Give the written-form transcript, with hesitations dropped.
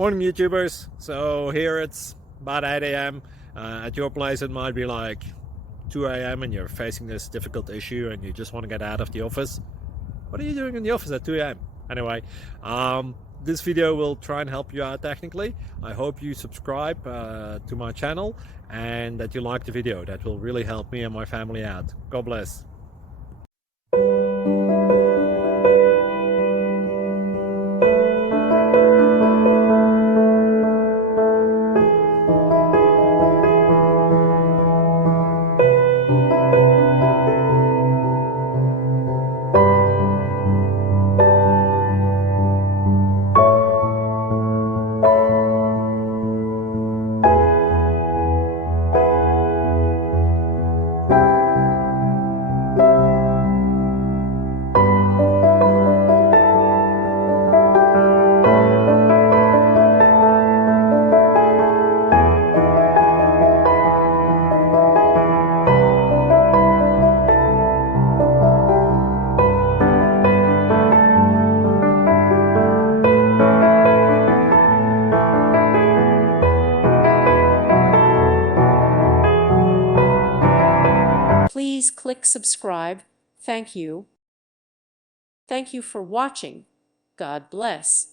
Morning YouTubers. So here it's about 8 a.m. At your place it might be like 2 a.m. and you're facing this difficult issue and you just want to get out of the office. What are you doing in the office at 2 a.m.? Anyway, this video will try and help you out technically. I hope you subscribe to my channel and that you like the video. That will really help me and my family out. God bless. Please click subscribe. Thank you. Thank you for watching. God bless.